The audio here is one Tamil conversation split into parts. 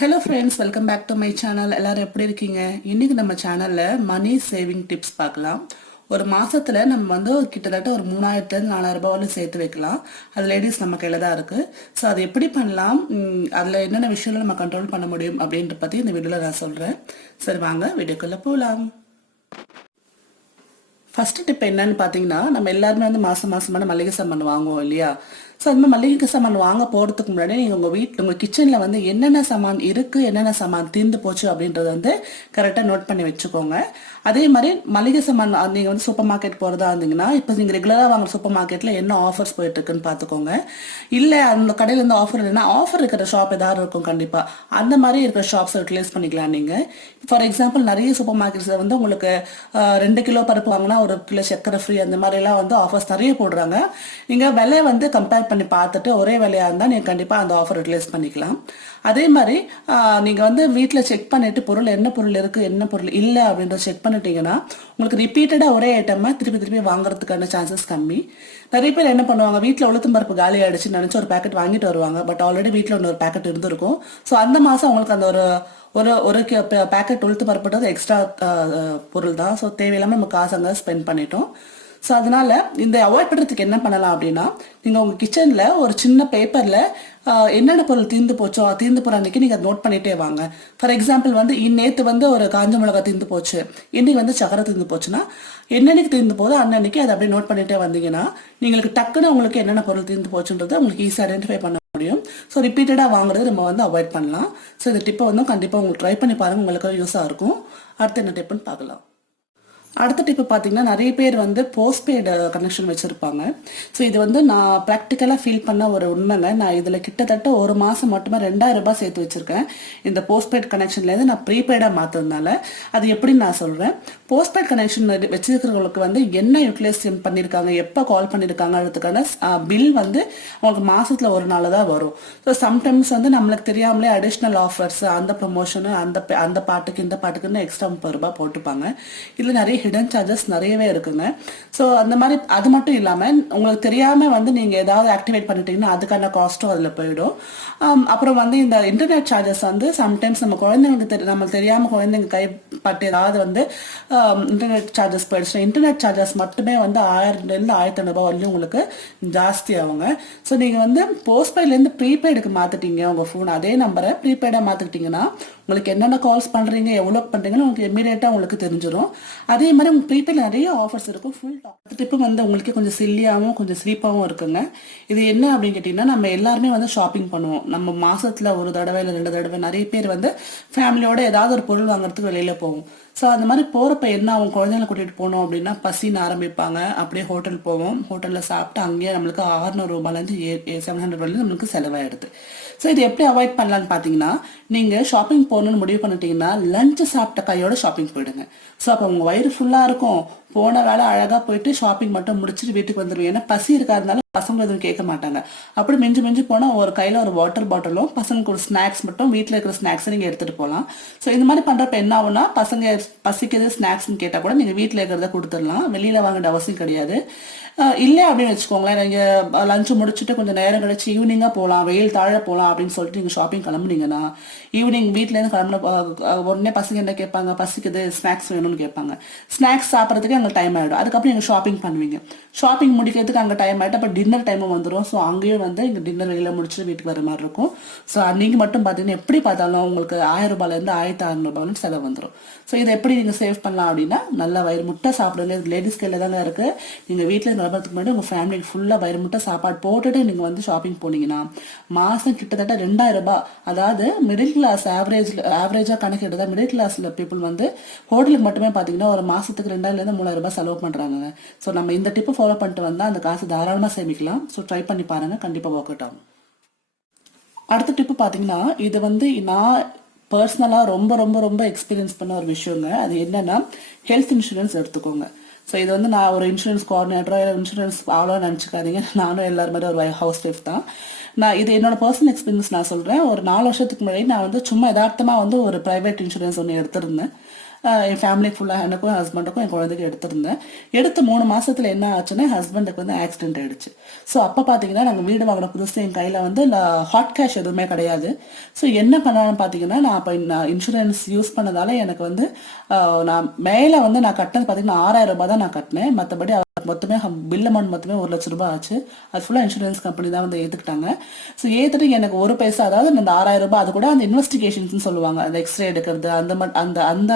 Hello friends welcome back to my channel எல்லாரும் எப்படி இருக்கீங்க? இன்னைக்கு நம்ம சேனல்ல மணி சேவிங் டிப்ஸ் பார்க்கலாம். ஒரு மாசத்துல நம்ம வந்து கிட்டத்தட்ட ஒரு மூணாயிரத்துலேருந்து நாலாயிரம் ரூபாய் வரையும் சேர்த்து வைக்கலாம். அது லேடிஸ் நம்ம கையில தான் இருக்கு. ஸோ அது எப்படி பண்ணலாம்? அதில் அதுல என்னென்ன விஷயங்கள் நம்ம கண்ட்ரோல் பண்ண முடியும் அப்படின்ற பத்தி இந்த வீடியோல நான் சொல்றேன். சரி வாங்க வீடியோக்குள்ள போகலாம் ஃபர்ஸ்ட் டிப் என்னன்னு பார்த்தீங்கன்னா நம்ம எல்லாருமே வந்து மாசம் மாசமான மளிகை சாமான் வாங்குவோம் இல்லையா? ஸோ அந்த மாதிரி மளிகை சாமான் வாங்க போகிறதுக்கு முன்னாடி நீங்கள் உங்கள் வீட்டில் உங்கள் கிச்சனில் வந்து என்னென்ன சாமான் இருக்குது என்னென்ன சாமான் தீர்ந்து போச்சு அப்படின்றத வந்து கரெக்டாக நோட் பண்ணி வச்சுக்கோங்க. அதே மாதிரி மளிகை சாமான் நீங்கள் வந்து சூப்பர் மார்க்கெட் போகிறதா இருந்தீங்கன்னா இப்போ நீங்கள் ரெகுலராக வாங்குற சூப்பர் மார்க்கெட்டில் என்ன ஆஃபர்ஸ் போயிட்டு இருக்குன்னு பார்த்துக்கோங்க இல்லை அந்த கடையில் இருந்து ஆஃபர் இல்லைன்னா ஆஃபர் இருக்கிற ஷாப் ஏதாவது இருக்கும் கண்டிப்பாக அந்த மாதிரி இருக்கிற ஷாப்ஸ் யூட்டிலைஸ் பண்ணிக்கலாம் நீங்கள் ஃபார் எக்ஸாம்பிள் நிறைய சூப்பர் மார்க்கெட்ஸில் வந்து உங்களுக்கு ரெண்டு கிலோ பருப்பு வாங்கினா ஒரு கிலோ சர்க்கரை ஃப்ரீ அந்த மாதிரிலாம் வந்து ஆஃபர்ஸ் நிறைய போடுறாங்க. இங்கே விலை வந்து கம்பேர் பண்ணி பார்த்துட்டு ஒரே விலையாக இருந்தால் நீங்கள் கண்டிப்பாக அந்த ஆஃபர் யூட்டிலைஸ் பண்ணிக்கலாம். அதே மாதிரி நீங்கள் வந்து வீட்டில் செக் பண்ணிவிட்டு பொருள் என்ன பொருள் இருக்குது என்ன பொருள் இல்லை அப்படின்றத செக் பண்ணிட்டீங்கன்னா உங்களுக்கு ரிப்பீட்டடாக ஒரே ஐட்டமாக திருப்பி திருப்பி வாங்குறதுக்கான சான்சஸ் கம்மி. நிறைய பேர் என்ன பண்ணுவாங்க வீட்டில் உளுத்தம் பருப்பு காலி ஆகிடுச்சுன்னு நினச்சி ஒரு பேக்கெட் வாங்கிட்டு வருவாங்க. பட் ஆல்ரெடி வீட்டில் ஒன்று ஒரு பேக்கெட் இருந்திருக்கும். ஸோ அந்த மாதம் உங்களுக்கு அந்த ஒரு ஒரு ஒரு பேக்கெட் உளுத்து பருப்புன்றது எக்ஸ்ட்ரா பொருள் தான் ஸோ தேவையில்லாமல் நம்ம காசு அங்கே ஸ்பெண்ட் பண்ணிட்டோம். ஸோ அதனால் இந்த அவாய்ட் பண்ணுறதுக்கு என்ன பண்ணலாம் அப்படின்னா நீங்கள் உங்கள் கிச்சனில் ஒரு சின்ன பேப்பரில் என்னென்ன பொருள் தீர்ந்து போச்சோ தீர்ந்து போகிற அன்னைக்கு நீங்கள் நோட் பண்ணிட்டே வாங்க. ஃபார் எக்ஸாம்பிள் வந்து நேற்று வந்து ஒரு காஞ்ச மிளகா தீர்ந்து போச்சு. இன்றைக்கி வந்து சக்கரை தீர்ந்து போச்சுன்னா என்னன்னைக்கு தீர்ந்து போதோ அன்னன்னைக்கு அதை அப்படியே நோட் பண்ணிகிட்டே வந்தீங்கன்னா நீங்களுக்கு டக்குன்னு உங்களுக்கு என்னென்ன பொருள் தீர்ந்து போச்சுன்றது உங்களுக்கு ஈஸியாக ஐடென்டிஃபை பண்ண முடியும். ஸோ ரிப்பீட்டடாக வாங்குறது நம்ம வந்து அவாய்ட் பண்ணலாம். ஸோ இந்த டிப்பை வந்து கண்டிப்பாக உங்களுக்கு ட்ரை பண்ணி பாருங்க உங்களுக்கு யூஸாக இருக்கும். அடுத்து என்ன டிப்புன்னு பார்க்கலாம். அடுத்த டிப்பு பார்த்தீங்கன்னா நிறைய பேர் வந்து போஸ்ட்பெய்டு கனெக்ஷன் வச்சுருப்பாங்க. ஸோ இது வந்து நான் ப்ராக்டிக்கலாக ஃபீல் பண்ண ஒரு உண்மைங்க. நான் இதில் கிட்டத்தட்ட ஒரு மாதம் மட்டுமே ரெண்டாயிரம் ரூபாய் சேர்த்து வச்சுருக்கேன். இந்த போஸ்ட்பெய்ட் கனெக்ஷன்லேருந்து நான் ப்ரீபெய்டாக மாற்றதுனால அது எப்படின்னு நான் சொல்கிறேன் போஸ்ட்பெய்ட் கனெக்ஷன் வச்சிருக்கிறவங்களுக்கு வந்து என்ன யூட்டிலைஸ் பண்ணியிருக்காங்க எப்போ கால் பண்ணியிருக்காங்க அதுக்கான பில் வந்து அவங்களுக்கு மாதத்தில் ஒரு நாள் தான் வரும். ஸோ சம்டைம்ஸ் வந்து நம்மளுக்கு தெரியாமலே அடிஷ்னல் ஆஃபர்ஸ் அந்த ப்ரொமோஷனு அந்த பே- அந்த பாட்டுக்கு இந்த பாட்டுக்குன்னு எக்ஸ்ட்ரா முப்பது ரூபாய் போட்டுப்பாங்க. இதில் நிறைய ஹிடன் சார்ஜஸ் நிறையவே இருக்குங்க. ஸோ அந்த மாதிரி அது மட்டும் இல்லாமல் உங்களுக்கு தெரியாமல் வந்து நீங்கள் ஏதாவது ஆக்டிவேட் பண்ணிட்டீங்கன்னா அதுக்கான காஸ்ட்டும் அதில் போயிடும். Um, அப்புறம் வந்து இந்த இன்டர்நெட் சார்ஜஸ் வந்து சம்டைம்ஸ் நம்ம குழந்தைங்களுக்கு தெரி நம்ம தெரியாமல் குழந்தைங்க கைப்பட்டு ஏதாவது வந்து இன்டர்நெட் சார்ஜஸ் போயிடுச்சு இன்டர்நெட் சார்ஜஸ் மட்டுமே வந்து ஆயிரத்துலேருந்து ஆயிரத்தி ஐநூறுபா வரையும் உங்களுக்கு ஜாஸ்தி ஆகுங்க. ஸோ நீங்கள் வந்து போஸ்ட்பெய்ட்லேருந்து ப்ரீபெய்டுக்கு மாற்றிட்டீங்க உங்கள் ஃபோன் அதே நம்பரை ப்ரீபெய்டாக மாற்றிக்கிட்டிங்கன்னா உங்களுக்கு என்னென்ன கால்ஸ் பண்ணுறீங்க எவ்வளோ பண்ணுறீங்கன்னு உங்களுக்கு இமீடியட்டாக உங்களுக்கு தெரிஞ்சிடும் அதே மாதிரி உங்கள் ப்ரீபெய்ட் நிறைய ஆஃபர்ஸ் இருக்கும். ஃபுல் டாப் டிப்பு வந்து உங்களுக்கு கொஞ்சம் சில்லியாகவும் கொஞ்சம் ஸ்லீப்பாகவும் இருக்குங்க. இது என்ன அப்படின்னு கேட்டிங்கன்னா நம்ம எல்லாருமே வந்து ஷாப்பிங் பண்ணுவோம். நம்ம மாதத்தில் ஒரு தடவை இல்லை ரெண்டு தடவை நிறைய பேர் வந்து ஃபேமிலியோட ஏதாவது ஒரு பொருள் வாங்குறதுக்கு வெளியில் போவோம். ஸோ அந்த மாதிரி போகிறப்ப என்ன அவங்க குழந்தைங்களை கூட்டிகிட்டு போனோம் அப்படின்னா பசின்னு ஆரம்பிப்பாங்க. அப்படியே ஹோட்டல் போவோம். ஹோட்டலில் சாப்பிட்டு அங்கேயே நம்மளுக்கு ஆறுநூறு ரூபாயிலேருந்து செவன் ஹண்ட்ரட் வரையும் நம்மளுக்கு செலவாயிடுது. ஸோ இது எப்படி அவாய்ட் பண்ணலான்னு பார்த்தீங்கன்னா நீங்கள் ஷாப்பிங் போகணும்னு முடிவு பண்ணிட்டீங்கன்னா லஞ்ச் சாப்பிட்ட கையோட ஷாப்பிங் போயிடுங்க. ஸோ அப்போ உங்கள் வயிறு ஃபுல்லாக இருக்கும். போன வேலை அழகாக போயிட்டு ஷாப்பிங் மட்டும் முடிச்சுட்டு வீட்டுக்கு வந்துடுவேன் ஏன்னா பசி இருக்காதனால பசங்க எதுவும் கேட்க மாட்டாங்க. அப்படி மிஞ்சி மிஞ்சி போனால் ஒரு கையில் ஒரு வாட்டர் பாட்டிலும் பசங்களுக்கு ஒரு ஸ்நாக்ஸ் மட்டும் வீட்டில் இருக்கிற ஸ்நாக்ஸை நீங்கள் எடுத்துகிட்டு போகலாம் ஸோ இந்த மாதிரி பண்ணுறப்ப என்ன ஆகும்னா பசங்க பசிக்குது ஸ்நாக்ஸ்னு கேட்டால் கூட நீங்கள் வீட்டில் இருக்கிறத கொடுத்துடலாம். வெளியில் வாங்கின அவசியம் கிடையாது. இல்லை அப்படின்னு வச்சுக்கோங்களேன் நீங்கள் லஞ்சு முடிச்சுட்டு கொஞ்சம் நேரம் கழிச்சு ஈவினிங்காக போகலாம் வெயில் தாழ போகலாம் அப்படின்னு சொல்லிட்டு நீங்கள் ஷாப்பிங் கிளம்புனீங்கன்னா ஈவினிங் வீட்டிலேருந்து கிளம்புன உடனே பசங்க என்ன கேட்பாங்க? பசிக்குது ஸ்நாக்ஸ் வேணும்னு கேட்பாங்க. ஸ்நாக்ஸ் சாப்பிட்றதுக்கு அங்கே டைம் ஆகிடும் அதுக்கப்புறம் நீங்கள் ஷாப்பிங் பண்ணுவீங்க. ஷாப்பிங் முடிக்கிறதுக்கு அங்கே டைம் ஆகிட்டு அப்போ டின்னர் டைமும் வந்துடும் ஸோ அங்கேயும் வந்து இங்கே டின்னர் வெளியில் முடிச்சுட்டு வீட்டுக்கு வர மாதிரி இருக்கும். ஸோ அன்றைக்கி மட்டும் பார்த்தீங்கன்னா எப்படி பார்த்தாலும் உங்களுக்கு ஆயிரம் ரூபாயிலேருந்து ஆயிரத்தி அறநூறுபாயிலும் செலவு வந்துடும் ஸோ இதை எப்படி நீங்கள் சேவ் பண்ணலாம் அப்படின்னா நல்லா வயிறு முட்டை சாப்பிடுங்க. இது லேடிஸ் கையில் தாங்க இருக்குது நீங்கள் வீட்டில் நிலவரத்துக்கு முன்னாடி உங்கள் ஃபேமிலிக்கு ஃபுல்லாக வயிறு முட்டை சாப்பாடு போட்டுட்டு நீங்கள் வந்து ஷாப்பிங் போனீங்கன்னா மாதம் கிட்டத்தட்ட ரெண்டாயிரம் ரூபாய் அதாவது மிடில் கிளாஸ் ஆவரேஜில் ஆவரேஜாக கணக்கு எடுத்தால் மிடில் கிளாஸில் பீப்புள் வந்து ஹோட்டலுக்கு மட்டுமே பார்த்தீங்கன்னா ஒரு மாதத்துக்கு ரெண்டாயிரம்லேருந்து மூணாயிரம் ரூபாய் செலவு பண்ணுறாங்க ஸோ நம்ம இந்த டிப்பை ஃபாலோ பண்ணிட்டு வந்தால் அந்த காசு தாராளமாக சேமிக்கலாம். ஸோ ட்ரை பண்ணி பாருங்கள் கண்டிப்பாக ஒர்க் அவுட் ஆகும். அடுத்த டிப்பு பார்த்தீங்கன்னா இது வந்து நான் பர்சனலாக ரொம்ப ரொம்ப ரொம்ப எக்ஸ்பீரியன்ஸ் பண்ண ஒரு விஷயங்க. அது என்னன்னா ஹெல்த் இன்சூரன்ஸ் எடுத்துக்கோங்க. ஸோ இது வந்து நான் ஒரு இன்சூரன்ஸ் கோஆர்டினேட்டரோ இல்லை இன்சூரன்ஸ் அவ்வளோ நினச்சிக்காதீங்க. நானும் எல்லாரும் மாதிரி ஒரு ஹவுஸ் ஒய்ஃப் தான். நான் இது என்னோட பர்சனல் எக்ஸ்பீரியன்ஸ் நான் சொல்கிறேன் ஒரு நாலு வருஷத்துக்கு முன்னாடி நான் வந்து சும்மா யதார்த்தமாக வந்து ஒரு ப்ரைவேட் இன்சூரன்ஸ் ஒன்று எடுத்திருந்தேன். என் ஃபேமிலி ஃபுல்லாக எனக்கும் ஹஸ்பண்டுக்கும் என் குழந்தைக்கு எடுத்திருந்தேன். எடுத்த மூணு மாசத்துல என்ன ஆச்சுன்னா ஹஸ்பண்டுக்கு வந்து ஆக்சிடென்ட் ஆயிடுச்சு. ஸோ அப்போ பார்த்தீங்கன்னா நாங்கள் வீடு வாங்கின புதுசு என் கையில் வந்து ஹாட் கேஷ் எதுவுமே கிடையாது. ஸோ என்ன பண்ணலாம்னு பார்த்தீங்கன்னா நான் அப்போ நான் இன்சூரன்ஸ் யூஸ் பண்ணதால எனக்கு வந்து நான் மேலே வந்து நான் கட்டினது பார்த்தீங்கன்னா ஆறாயிரம் ரூபாய் தான் நான் கட்டினேன். மற்றபடி மொத்தமே பில் அமௌண்ட் மொத்தமே ஒரு லட்ச ரூபாய் ஆச்சு. அது ஃபுல்லாக இன்சூரன்ஸ் கம்பெனி தான் வந்து ஏற்றுக்கிட்டாங்க ஸோ ஏற்றுட்டு எனக்கு ஒரு பைசா அதாவது அந்த ஆறாயிரம் ரூபாய் அது கூட அந்த இன்வெஸ்டிகேஷன்ஸ்னு சொல்லுவாங்க. அந்த எக்ஸ்ரே எடுக்கிறது அந்த மட் அந்த அந்த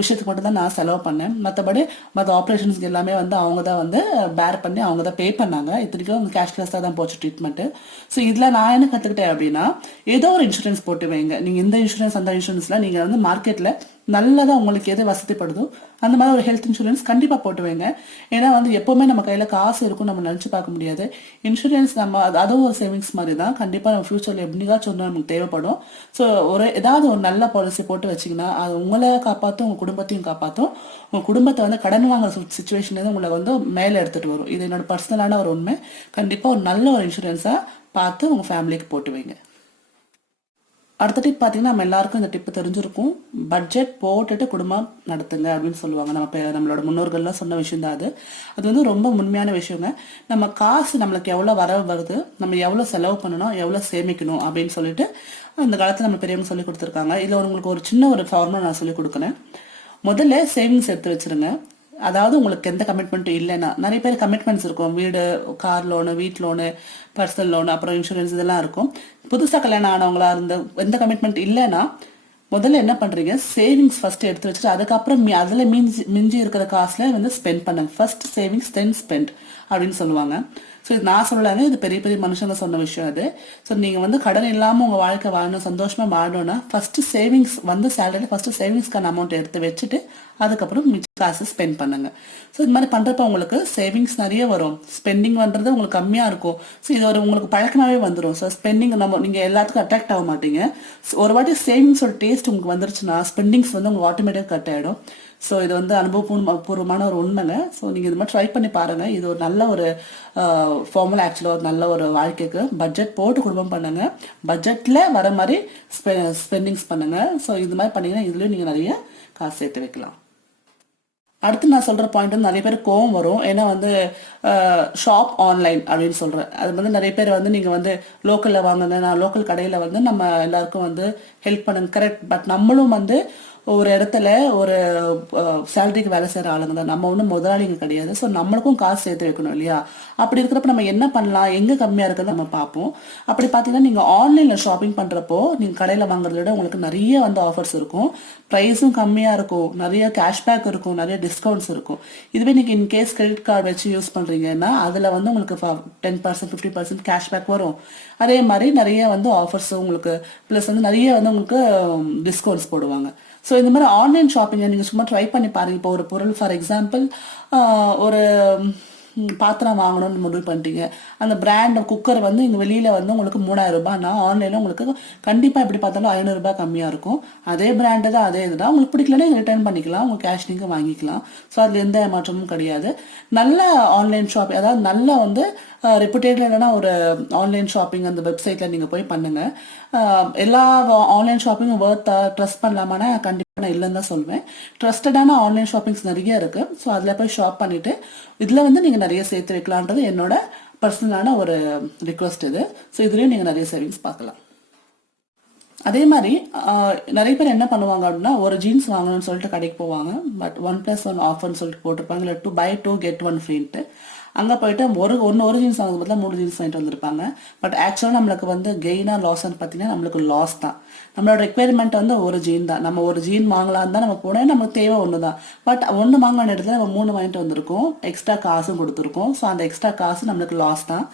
விஷயத்துக்கு மட்டும் தான் நான் செலவு பண்ணேன். மற்றபடி மற்ற ஆப்ரேஷன்ஸ்க்கு எல்லாமே வந்து அவங்க தான் வந்து பேர் பண்ணி அவங்க தான் பே பண்ணாங்க. இத்தனைக்கும் அவங்க கேஷ்லெஸ்ஸாக தான் போச்சு ட்ரீட்மெண்ட்டு ஸோ இதில் நான் என்ன கற்றுக்கிட்டேன் அப்படின்னா ஏதோ ஒரு இன்சூரன்ஸ் போட்டு வைங்க. நீங்கள் இந்த இன்சூரன்ஸ் அந்த இன்சூரன்ஸ்லாம் நீங்கள் வந்து மார்க்கெட்டில் நல்லதாக உங்களுக்கு எது வசதிப்படுதோ அந்த மாதிரி ஒரு ஹெல்த் இன்சூரன்ஸ் கண்டிப்பாக போட்டு வைங்க. ஏன்னா வந்து எப்போவுமே நம்ம கையில் காசு இருக்கும் நம்ம நினச்சி பார்க்க முடியாது. இன்சூரன்ஸ் நம்ம அது அதுவும் ஒரு சேவிங்ஸ் மாதிரி தான். கண்டிப்பாக நம்ம ஃப்யூச்சரில் எப்படிகாச்சும் ஒன்று நமக்கு தேவைப்படும். ஸோ ஒரு ஏதாவது ஒரு நல்ல பாலிசி போட்டு வச்சிங்கன்னா அது உங்களை காப்பாற்றும் உங்கள் குடும்பத்தையும் காப்பாற்றும் உங்கள் குடும்பத்தை வந்து கடன் வாங்குற சுச்சுவேஷன்லேருந்து உங்களை வந்து மேலே எடுத்துகிட்டு வரும். இது என்னோட பர்சனலான ஒரு உண்மை. கண்டிப்பாக ஒரு நல்ல ஒரு இன்சூரன்ஸாக பார்த்து உங்கள் ஃபேமிலிக்கு போட்டு வைங்க. அடுத்த டிப் பார்த்தீங்கன்னா நம்ம எல்லாருக்கும் இந்த டிப்பு தெரிஞ்சிருக்கும். பட்ஜெட் போட்டுட்டு குடும்பம் நடத்துங்க அப்படின்னு சொல்லுவாங்க. நம்ம நம்மளோட முன்னோர்கள்லாம் சொன்ன விஷயம் தான் அது. அது வந்து ரொம்ப உண்மையான விஷயங்க. நம்ம காசு நம்மளுக்கு எவ்வளோ வரவு வருது நம்ம எவ்வளோ செலவு பண்ணணும் எவ்வளோ சேமிக்கணும் அப்படின்னு சொல்லிட்டு அந்த காலத்தில் நம்ம பெரியவங்க சொல்லி கொடுத்துருக்காங்க. இதில் உங்களுக்கு ஒரு சின்ன ஒரு ஃபார்முலா நான் சொல்லி கொடுக்குறேன். முதல்ல சேவிங்ஸ் எடுத்து வச்சிருங்க. அதாவது உங்களுக்கு எந்த கமிட்மெண்ட்டும் இல்லைன்னா நிறைய பேர் கமிட்மெண்ட்ஸ் இருக்கும். வீடு கார் லோனு வீட் லோனு பர்சனல் லோனு அப்புறம் இன்சூரன்ஸ் இதெல்லாம் இருக்கும். புதுசாக கல்யாணம் ஆனவங்களா இருந்த எந்த கமிட்மெண்ட் இல்லைன்னா முதல்ல என்ன பண்றீங்க? சேவிங்ஸ் ஃபர்ஸ்ட் எடுத்து வச்சுட்டு அதுக்கப்புறம் அதில் மிஞ்சி மிஞ்சி இருக்கிற காசுல வந்து ஸ்பெண்ட் பண்ணுங்க. ஃபர்ஸ்ட் சேவிங்ஸ் தென் ஸ்பெண்ட் அப்படின்னு சொல்லுவாங்க. ஸோ இது நான் சொல்லலாங்க. இது பெரிய பெரிய மனுஷங்க சொன்ன விஷயம் அது. ஸோ நீங்கள் வந்து கடன் இல்லாமல் உங்கள் வாழ்க்கை வாழணும் சந்தோஷமாக வாழணும்னா ஃபஸ்ட்டு சேவிங்ஸ் வந்து சேலரியில் ஃபஸ்ட்டு சேவிங்ஸ்க்கான அமௌண்ட் எடுத்து வச்சுட்டு அதுக்கப்புறம் மிச்ச காசு ஸ்பெண்ட் பண்ணுங்க. ஸோ இது மாதிரி பண்ணுறப்ப உங்களுக்கு சேவிங்ஸ் நிறைய வரும். ஸ்பெண்டிங் பண்ணுறது உங்களுக்கு கம்மியாக இருக்கும். ஸோ இது ஒரு உங்களுக்கு பழக்கமாகவே வந்துடும் ஸோ ஸ்பெண்டிங் நம்ம நீங்கள் எல்லாத்துக்கும் அட்ராக்ட் ஆக மாட்டீங்க. ஒரு வாட்டி சேவிங்ஸோட டேஸ்ட் உங்களுக்கு வந்துருச்சுன்னா ஸ்பெண்டிங்ஸ் வந்து உங்களுக்கு ஆட்டோமேட்டிக்காக கட் ஆகிடும் ஸோ இது வந்து அனுபவபூர்வ பூர்வமான ஒரு உண்மைங்க. ஸோ நீங்கள் இது மாதிரி ட்ரை பண்ணி பாருங்கள் இது ஒரு நல்ல ஒரு ஃபார்முலா ஆக்சுவலாக ஒரு நல்ல ஒரு வாழ்க்கைக்கு. பட்ஜெட் போட்டு குடும்பம் பண்ணுங்க. பட்ஜெட்டில் வர மாதிரி ஸ்பெ ஸ்பெண்டிங்ஸ் பண்ணுங்க. ஸோ இது மாதிரி பண்ணிங்கன்னா இதுலேயும் நீங்கள் நிறைய காசு சேர்த்து வைக்கலாம். அடுத்து நான் சொல்கிற பாயிண்ட் வந்து நிறைய பேர் கோவம் வரும். ஏன்னா வந்து ஷாப் ஆன்லைன் அப்படின்னு சொல்கிறேன் அது வந்து நிறைய பேர் வந்து நீங்கள் வந்து லோக்கலில் வாங்குங்க. நான் லோக்கல் கடையில் வந்து நம்ம எல்லாருக்கும் வந்து ஹெல்ப் பண்ணுங்க. கரெக்ட் பட் நம்மளும் வந்து ஒரு இடத்துல ஒரு சேலரிக்கு வேலை செய்கிற ஆளுங்க தான். நம்ம ஒன்றும் முதலாளிங்க கிடையாது. ஸோ நம்மளுக்கும் காசு சேர்த்து வைக்கணும் இல்லையா? அப்படி இருக்கிறப்ப நம்ம என்ன பண்ணலாம்? எங்கே கம்மியாக இருக்குன்னு நம்ம பார்ப்போம். அப்படி பார்த்தீங்கன்னா நீங்கள் ஆன்லைனில் ஷாப்பிங் பண்ணுறப்போ நீங்கள் கடையில் வாங்குறத விட உங்களுக்கு நிறைய வந்து ஆஃபர்ஸ் இருக்கும். ப்ரைஸும் கம்மியாக இருக்கும். நிறைய கேஷ்பேக் இருக்கும். நிறைய டிஸ்கவுண்ட்ஸ் இருக்கும். இதுவே நீங்கள் இன்கேஸ் கிரெடிட் கார்டு வச்சு யூஸ் பண்ணுறீங்கன்னா அதில் வந்து உங்களுக்கு ten percent fifty percent cashback வரும். அதே மாதிரி நிறைய வந்து ஆஃபர்ஸ் உங்களுக்கு ப்ளஸ் வந்து நிறைய வந்து உங்களுக்கு டிஸ்கவுண்ட்ஸ் போடுவாங்க. ஸோ இந்த மாதிரி ஆன்லைன் ஷாப்பிங்கை நீங்கள் சும்மா ட்ரை பண்ணி பாருங்க. இப்போ ஒரு பொருள் ஃபார் எக்ஸாம்பிள் ஒரு பாத்திரம் வாங்கணும்னு முடிவு பண்ணிட்டீங்க. அந்த பிராண்ட் குக்கர் வந்து இங்கே வெளியில் வந்து உங்களுக்கு மூணாயிரம் ரூபாய்னா ஆன்லைனில் உங்களுக்கு கண்டிப்பாக எப்படி பார்த்தாலும் ஐநூறுரூபா கம்மியாக இருக்கும். அதே பிராண்டு தான் அதே இதுதான் உங்களுக்கு பிடிக்கலன்னா ரிட்டர்ன் பண்ணிக்கலாம். உங்கள் கேஷ் நீங்கள் வாங்கிக்கலாம். ஸோ அதில் எந்த மாற்றமும் கிடையாது. நல்ல ஆன்லைன் ஷாப்பிங் அதாவது நல்ல வந்து ரெப்புடேட்டில் என்னென்னா ஒரு ஆன்லைன் ஷாப்பிங் அந்த வெப்சைட்டில் நீங்கள் போய் பண்ணுங்கள் எல்லா ஆன்லைன் ஷாப்பிங்கும் ஒர்த்தா ட்ரஸ்ட் பண்ணலாமான்னா கண்டிப்பாக நான் இல்லைன்னு தான் சொல்வேன். ட்ரஸ்டடான ஆன்லைன் ஷாப்பிங்ஸ் நிறைய இருக்குது ஸோ அதில் போய் ஷாப் பண்ணிவிட்டு இதில் வந்து நீங்கள் நிறைய சேர்த்து வைக்கலான்றது என்னோட பர்சனலான ஒரு ரிக்வஸ்ட் இது. ஸோ இதுலேயும் நீங்கள் நிறைய சேவிங்ஸ் பார்க்கலாம். அதே மாதிரி நிறைய பேர் என்ன பண்ணுவாங்க அப்படின்னா ஒரு ஜீன்ஸ் வாங்கணும்னு சொல்லிட்டு கடைக்கு போவாங்க. பட் ஒன் ப்ளஸ் ஒன் ஆஃபர்னு சொல்லிட்டு போட்டிருப்பாங்க. இல்லை two buy two get one ஃப்ரீன்ட்டு அங்கே போயிட்டு ஒரு ஒன்று ஒரு ஜீன்ஸ் வாங்குறது பதிலாக மூணு ஜீன்ஸ் வாங்கிட்டு வந்திருப்பாங்க. பட் ஆக்சுவலாக நம்மளுக்கு வந்து கெயினாக லாஸ்ன்னு பார்த்தீங்கன்னா நம்மளுக்கு லாஸ் தான். நம்மளோட ரெக்குயர்மெண்ட் வந்து ஒரு ஜீன் தான். நம்ம ஒரு ஜீன் வாங்கலாம் தான் நம்ம போனால் நமக்கு தேவை ஒன்று தான் பட் ஒன்று வாங்கின இடத்துல நம்ம மூணு வாங்கிட்டு வந்திருக்கோம். எக்ஸ்ட்ரா காசும் கொடுத்துருக்கோம். ஸோ அந்த எக்ஸ்ட்ரா காசு நம்மளுக்கு லாஸ் தான்.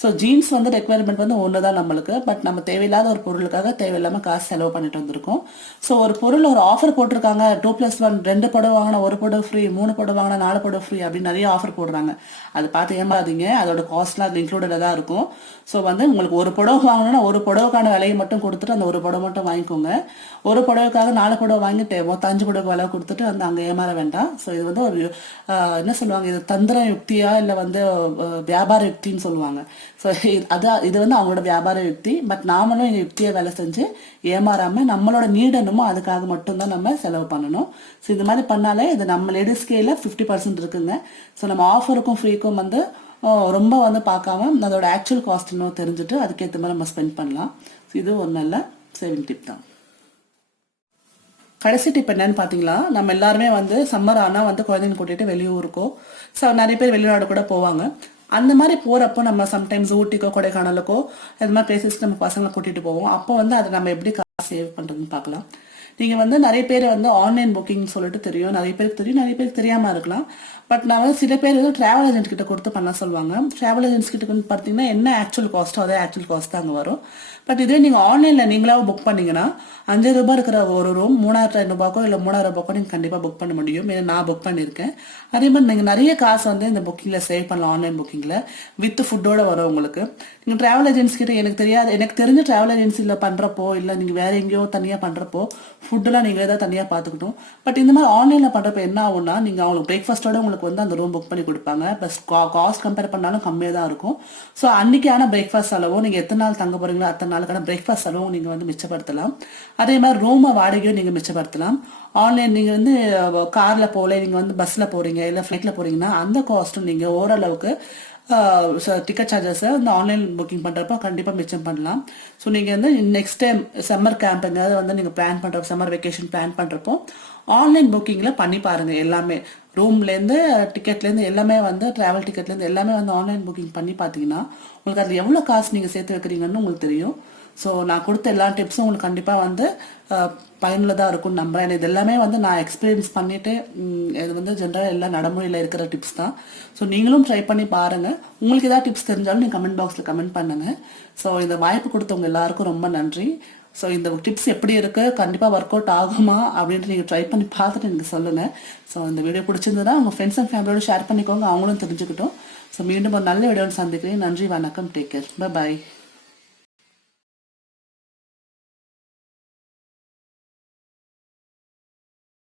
ஸோ ஜீன்ஸ் வந்து ரெக்குயர்மெண்ட் வந்து ஒன்று தான் நம்மளுக்கு பட் நம்ம தேவையில்லாத ஒரு பொருளுக்காக தேவையில்லாமல் காசு செலவு பண்ணிட்டு வந்திருக்கோம். ஸோ ஒரு பொருள் ஒரு ஆஃபர் போட்டிருக்காங்க டூ ப்ளஸ் ஒன் ரெண்டு படம் வாங்கினா ஒரு படம் ஃப்ரீ மூணு படம் வாங்கினா நாலு படம் ஃப்ரீ அப்படின்னு நிறைய ஆஃபர் போடுறாங்க. அது பார்த்து ஏமாறாதீங்க அதோட காஸ்ட்லாம் அது இன்க்ளூடடாக தான் இருக்கும். ஸோ வந்து உங்களுக்கு ஒரு புடவை வாங்கணும்னா ஒரு புடவைக்கான விலையை மட்டும் கொடுத்துட்டு அந்த ஒரு புடவை மட்டும் வாங்கிக்கோங்க. ஒரு புடவைக்காக நாலு புடவை வாங்கிட்டு மொத்தம் அஞ்சு புடவை விலை கொடுத்துட்டு வந்து அங்கே ஏமாற வேண்டாம். ஸோ இது வந்து ஒரு என்ன சொல்லுவாங்க இது தந்திர யுக்தியா இல்லை வந்து வியாபார யுக்தின்னு சொல்லுவாங்க. ஸோ அதான் இது வந்து அவங்களோட வியாபார யுக்தி. பட் நாமளும் எங்கள் யுக்தியை வேலை செஞ்சு ஏமாறாமல் நம்மளோட நீட் அதுக்காக மட்டும்தான் நம்ம செலவு பண்ணணும். ஸோ இந்த மாதிரி பண்ணாலே இது நம்ம லேடிஸ்கேல ஃபிஃப்டி பர்சன்ட் இருக்குங்க. ஸோ நம்ம ஆஃபருக்கும் ஃப்ரீக்கும் வந்து ரொம்ப வந்து பார்க்காம அதோட ஆக்சுவல் காஸ்ட் இன்னும் தெரிஞ்சுட்டு அதுக்கேற்ற மாதிரி நம்ம ஸ்பெண்ட் பண்ணலாம். ஸோ இது ஒரு நல்ல சேவிங் டிப் தான். கடைசி டிப் என்னன்னு பார்த்தீங்களா நம்ம எல்லாருமே வந்து சம்மர் ஆனால் வந்து குழந்தைங்க கூட்டிகிட்டு வெளியூருக்கோ ஸோ நிறைய பேர் வெளிநாடு கூட போவாங்க. அந்த மாதிரி போகிறப்போ நம்ம சம்டைம்ஸ் ஊட்டிக்கோ கொடைக்கானலுக்கோ இது மாதிரி பிளேசஸ்க்கு நம்ம பசங்களை கூட்டிகிட்டு போவோம். அப்போ வந்து அதை நம்ம எப்படி காசு சேவ் பண்ணுறதுன்னு பார்க்கலாம். நீங்கள் வந்து நிறைய பேர் வந்து ஆன்லைன் புக்கிங் சொல்லிட்டு தெரியும். நிறைய பேருக்கு தெரியும் நிறைய பேருக்கு தெரியாமல் இருக்கலாம். பட் நான் வந்து சில பேர் வந்து ட்ராவல் ஏஜென்ட் கிட்ட கொடுத்து பண்ண சொல்லுவாங்க. ட்ராவல் ஏஜென்ட்ஸ் கிட்ட பார்த்தீங்கன்னா என்ன ஆக்சுவல் காஸ்ட்டோ அதே ஆக்சுவல் காஸ்ட் தான் அங்கே வரும். பட் இதே நீங்கள் ஆன்லைனில் நீங்களாக புக் பண்ணீங்கன்னா அஞ்சு ரூபா இருக்கிற ஒரு ரூம் மூணாயிரத்தி ஐநூறுபாக்கோ இல்லை மூணாயிரம் ரூபாய்க்கோ நீங்கள் கண்டிப்பாக புக் பண்ண முடியும். ஏன்னா நான் புக் பண்ணியிருக்கேன். அதே மாதிரி நீங்கள் நிறைய காசு வந்து இந்த புக்கிங்கில் சேவ் பண்ணலாம் ஆன்லைன் புக்கிங்கில் வித் ஃபுட்டோட வரும் உங்களுக்கு. நீங்கள் ட்ராவல் ஏஜென்சி கிட்ட எனக்கு தெரியாது எனக்கு தெரிஞ்ச ட்ராவல் ஏஜென்சியில் பண்ணுறப்போ இல்லை நீங்கள் வேறு எங்கேயோ தனியாக பண்ணுறப்போ ஃபுட்டெல்லாம் நீங்கள் எதாவது தனியாக பார்த்துக்கணும். பட் இந்த மாதிரி ஆன்லைனில் பண்ணுறப்ப என்ன ஆகும்னா நீங்கள் அவங்களுக்கு பிரேக்ஃபாஸ்ட்டோட உங்களுக்கு வந்து அந்த ரூம் புக் பண்ணி கொடுப்பாங்க. ப்ளஸ் காஸ்ட் கம்பேர் பண்ணாலும் கம்மியாக தான் இருக்கும். ஸோ அன்னைக்கான பிரேக்ஃபாஸ்ட் அளவோ நீங்கள் எத்தனை நாள் தங்க போகிறீங்களோ அத்தனை நாள் நாளுக்கான பிரேக்ஃபாஸ்ட் செலவும் நீங்கள் வந்து மிச்சப்படுத்தலாம். அதே மாதிரி ரூமை வாடகையும் நீங்கள் மிச்சப்படுத்தலாம். ஆன்லைன் நீங்கள் வந்து காரில் போகல நீங்கள் வந்து பஸ்ஸில் போகிறீங்க இல்லை ஃப்ளைட்டில் போகிறீங்கன்னா அந்த காஸ்ட்டும் நீங்கள் ஓரளவுக்கு டிக்கெட் சார்ஜஸை வந்து ஆன்லைன் புக்கிங் பண்ணுறப்போ கண்டிப்பாக மிச்சம் பண்ணலாம். ஸோ நீங்கள் வந்து நெக்ஸ்ட் டைம் சம்மர் கேம்ப் எங்கேயாவது வந்து நீங்கள் பிளான் பண்ணுற சம்மர் வெக்கேஷன் பிளான் பண்ணுறப்போ ஆன்லைன் புக்கிங்கில் பண்ணி பாருங்கள் எல்லாமே. ரூம்லேருந்து டிக்கெட்லேருந்து எல்லாமே வந்து ட்ராவல் டிக்கெட்லேருந்து எல்லாமே வந்து ஆன்லைன் புக்கிங் பண்ணி பார்த்தீங்கன்னா உங்களுக்கு அதில் எவ்வளோ காசு நீங்கள் சேர்த்து வைக்கிறீங்கன்னு உங்களுக்கு தெரியும். ஸோ நான் கொடுத்த எல்லா டிப்ஸும் உங்களுக்கு கண்டிப்பாக வந்து பயனுள்ளதாக இருக்கும்னு நம்புறேன். இது எல்லாமே வந்து நான் எக்ஸ்பீரியன்ஸ் பண்ணிட்டு இது வந்து ஜென்ரலாக எல்லா நடைமுறையில் இருக்கிற டிப்ஸ் தான். ஸோ நீங்களும் ட்ரை பண்ணி பாருங்கள் உங்களுக்கு ஏதாவது டிப்ஸ் தெரிஞ்சாலும் நீங்கள் கமெண்ட் பாக்ஸில் கமெண்ட் பண்ணுங்கள் ஸோ இந்த வாய்ப்பு கொடுத்தவங்க எல்லாருக்கும் ரொம்ப நன்றி. ஸோ இந்த டிப்ஸ் எப்படி இருக்குது கண்டிப்பாக ஒர்க் அவுட் ஆகுமா? அப்படின்ட்டு நீங்கள் ட்ரை பண்ணி பார்த்துட்டு எனக்கு சொல்லுங்கள் ஸோ இந்த வீடியோ பிடிச்சிருந்ததுன்னா உங்கள் ஃப்ரெண்ட்ஸ் அண்ட் ஃபேமிலியோட ஷேர் பண்ணிக்கோங்க. அவங்களும் தெரிஞ்சுக்கிட்டோம். ஸோ மீண்டும் ஒரு நல்ல வீடியோன்னு சந்திக்கிறேன். நன்றி வணக்கம். Take care bye